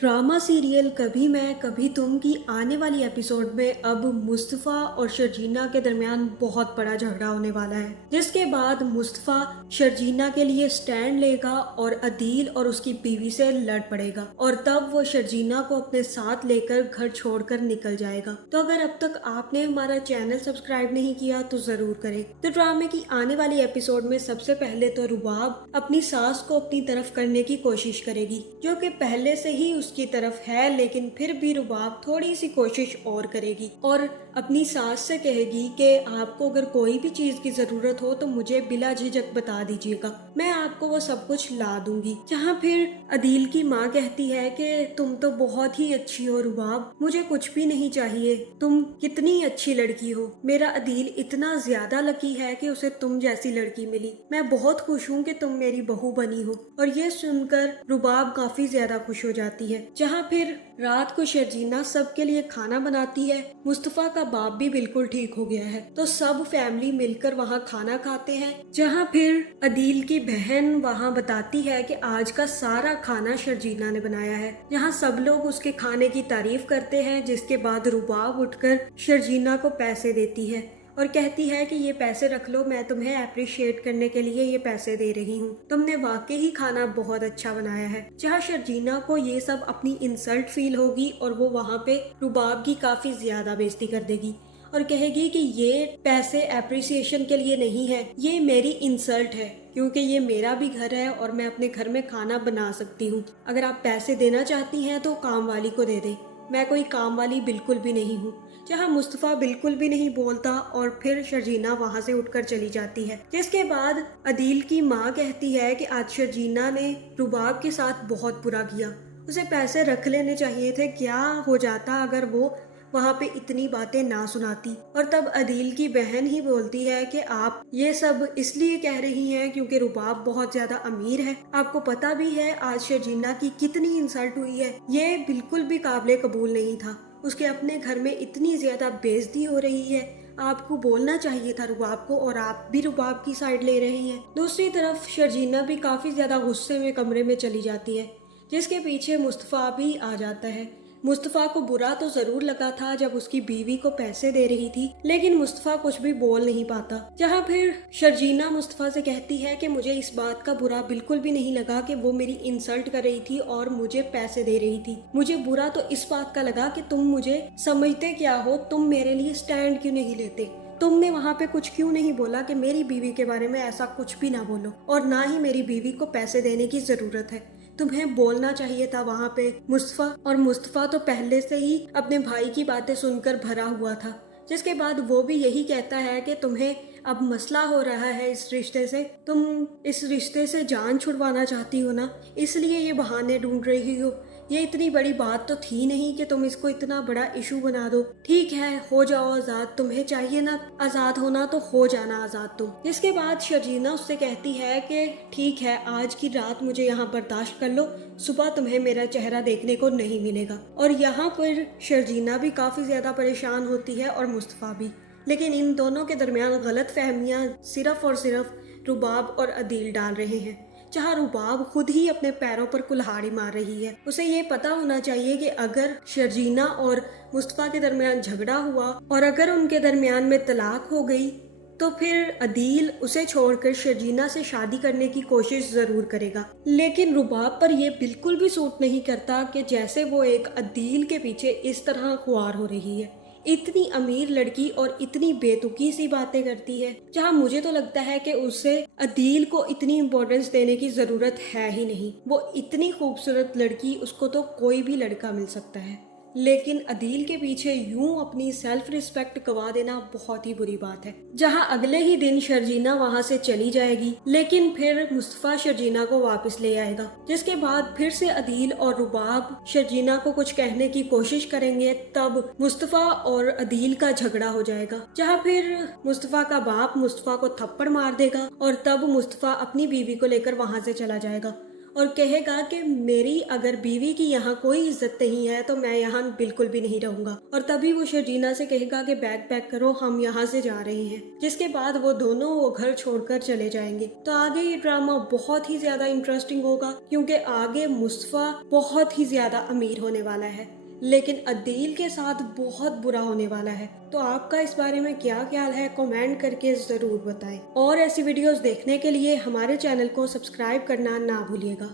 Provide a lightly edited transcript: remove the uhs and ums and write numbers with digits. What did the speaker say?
Drama serial कभी मैं कभी तुम की आने वाली एपिसोड में अब मुस्तफ़ा और शर्जीना के दरमियान बहुत बड़ा झगड़ा होने वाला है, जिसके बाद मुस्तफ़ा शर्जीना के लिए स्टैंड लेगा और अदील और उसकी बीवी से लड़ पड़ेगा और तब वो शर्जीना को अपने साथ लेकर घर छोड़कर निकल जाएगा। तो अगर अब तक आपने हमारा चैनल सब्सक्राइब नहीं किया तो जरूर करें। तो ड्रामे की आने वाली एपिसोड में सबसे पहले तो रुबाब अपनी सास को अपनी तरफ करने की कोशिश करेगी, जो कि पहले से ही उसकी तरफ है, लेकिन फिर भी रुबाब थोड़ी सी कोशिश और करेगी और अपनी सास से कहेगी कि आपको अगर कोई भी चीज की जरूरत हो तो मुझे बिला झिझक बता दीजिएगा, मैं आपको वो सब कुछ ला दूंगी। जहाँ फिर अदील की माँ कहती है कि तुम तो बहुत ही अच्छी हो रुबाब, मुझे कुछ भी नहीं चाहिए, तुम कितनी अच्छी लड़की हो, मेरा अदील इतना ज्यादा लकी है कि उसे तुम जैसी लड़की मिली, मैं बहुत खुश हूँ कि तुम मेरी बहू बनी हो। और ये सुनकर रुबाब काफी ज्यादा खुश हो जाती है। जहाँ फिर रात को शर्जीना सबके लिए खाना बनाती है। मुस्तफा का बाप भी बिल्कुल ठीक हो गया है, तो सब फैमिली मिलकर वहाँ खाना खाते हैं। जहाँ फिर अदील की बहन वहाँ बताती है कि आज का सारा खाना शर्जीना ने बनाया है, जहाँ सब लोग उसके खाने की तारीफ करते हैं। जिसके बाद रुबाब उठकर शर्जीना को पैसे देती है और कहती है कि ये पैसे रख लो, मैं तुम्हें अप्रिशिएट करने के लिए ये पैसे दे रही हूँ, तुमने वाकई ही खाना बहुत अच्छा बनाया है। जहाँ शर्जीना को ये सब अपनी इंसल्ट फील होगी और वो वहाँ पे रुबाब की काफी ज्यादा बेइज्जती कर देगी और कहेगी कि ये पैसे अप्रिसिएशन के लिए नहीं है, ये मेरी इंसल्ट है, क्योंकि ये मेरा भी घर है और मैं अपने घर में खाना बना सकती हूँ। अगर आप पैसे देना चाहती हैं तो काम वाली को दे दे, मैं कोई काम वाली बिल्कुल भी नहीं हूँ। जहाँ मुस्तफ़ा बिल्कुल भी नहीं बोलता और फिर शर्जीना वहाँ से उठकर चली जाती है। जिसके बाद अदील की माँ कहती है कि आज शर्जीना ने रुबाब के साथ बहुत बुरा किया, उसे पैसे रख लेने चाहिए थे, क्या हो जाता अगर वो वहाँ पे इतनी बातें ना सुनाती। और तब अदील की बहन ही बोलती है कि आप ये सब इसलिए कह रही हैं क्योंकि रुबाब बहुत ज्यादा अमीर है, आपको पता भी है आज शर्जीना की कितनी इंसल्ट हुई है, ये बिल्कुल भी काबिले कबूल नहीं था, उसके अपने घर में इतनी ज्यादा बेइज्जती हो रही है, आपको बोलना चाहिए था रुबाब को और आप भी रुबाब की साइड ले रही हैं। दूसरी तरफ शर्जीना भी काफी ज्यादा गुस्से में कमरे में चली जाती है, जिसके पीछे मुस्तफ़ा भी आ जाता है। मुस्तफ़ा को बुरा तो जरूर लगा था जब उसकी बीवी को पैसे दे रही थी, लेकिन मुस्तफ़ा कुछ भी बोल नहीं पाता। जहाँ फिर शर्जीना मुस्तफ़ा से कहती है कि मुझे इस बात का बुरा बिल्कुल भी नहीं लगा कि वो मेरी इंसल्ट कर रही थी और मुझे पैसे दे रही थी, मुझे बुरा तो इस बात का लगा कि तुम मुझे समझते क्या हो, तुम मेरे लिए स्टैंड क्यों नहीं लेते, तुमने वहाँ पे कुछ क्यों नहीं बोला कि मेरी बीवी के बारे में ऐसा कुछ भी ना बोलो और ना ही मेरी बीवी को पैसे देने की जरूरत है, तुम्हें बोलना चाहिए था वहाँ पे मुस्तफ़ा। और मुस्तफ़ा तो पहले से ही अपने भाई की बातें सुनकर भरा हुआ था। जिसके बाद वो भी यही कहता है कि तुम्हें अब मसला हो रहा है इस रिश्ते से, तुम इस रिश्ते से जान छुड़वाना चाहती हो ना, इसलिए ये बहाने ढूंढ रही हो, ये इतनी बड़ी बात तो थी नहीं कि तुम इसको इतना बड़ा इशू बना दो। ठीक है, हो जाओ आज़ाद, तुम्हें चाहिए ना आज़ाद होना तो हो जाना आज़ाद तुम। इसके बाद शर्जीना उससे कहती है कि ठीक है, आज की रात मुझे यहाँ बर्दाश्त कर लो, सुबह तुम्हें मेरा चेहरा देखने को नहीं मिलेगा। और यहाँ पर शर्जीना भी काफ़ी ज़्यादा परेशान होती है और मुस्तफ़ा भी, लेकिन इन दोनों के दरमियान गलत फहमियाँ सिर्फ और सिर्फ रुबाब और अदील डाल रहे हैं। जहाँ रुबाब खुद ही अपने पैरों पर कुल्हाड़ी मार रही है। उसे ये पता होना चाहिए कि अगर शर्जीना और मुस्तफ़ा के दरमियान झगड़ा हुआ और अगर उनके दरमियान में तलाक हो गई तो फिर अदील उसे छोड़कर शर्जीना से शादी करने की कोशिश जरूर करेगा। लेकिन रुबाब पर यह बिल्कुल भी सूट नहीं करता कि जैसे वो एक अदील के पीछे इस तरह खुआर हो रही है, इतनी अमीर लड़की और इतनी बेतुकी सी बातें करती है। जहाँ मुझे तो लगता है कि उसे अदील को इतनी इम्पोर्टेंस देने की जरूरत है ही नहीं, वो इतनी खूबसूरत लड़की, उसको तो कोई भी लड़का मिल सकता है, लेकिन अदील के पीछे यूं अपनी सेल्फ रिस्पेक्ट गवा देना बहुत ही बुरी बात है। जहां अगले ही दिन शर्जीना वहां से चली जाएगी, लेकिन फिर मुस्तफ़ा शर्जीना को वापस ले आएगा। जिसके बाद फिर से अदील और रुबाब शर्जीना को कुछ कहने की कोशिश करेंगे, तब मुस्तफ़ा और अदील का झगड़ा हो जाएगा। जहां फिर मुस्तफ़ा का बाप मुस्तफ़ा को थप्पड़ मार देगा और तब मुस्तफ़ा अपनी बीवी को लेकर वहां से चला जाएगा और कहेगा कि मेरी अगर बीवी की यहाँ कोई इज्जत नहीं है तो मैं यहाँ बिल्कुल भी नहीं रहूंगा। और तभी वो शर्जीना से कहेगा कि बैग पैक करो, हम यहाँ से जा रहे हैं। जिसके बाद वो दोनों वो घर छोड़कर चले जाएंगे। तो आगे ये ड्रामा बहुत ही ज्यादा इंटरेस्टिंग होगा, क्योंकि आगे मुस्तफा बहुत ही ज्यादा अमीर होने वाला है, लेकिन अदील के साथ बहुत बुरा होने वाला है। तो आपका इस बारे में क्या ख्याल है, कमेंट करके जरूर बताएं। और ऐसी वीडियोस देखने के लिए हमारे चैनल को सब्सक्राइब करना ना भूलिएगा।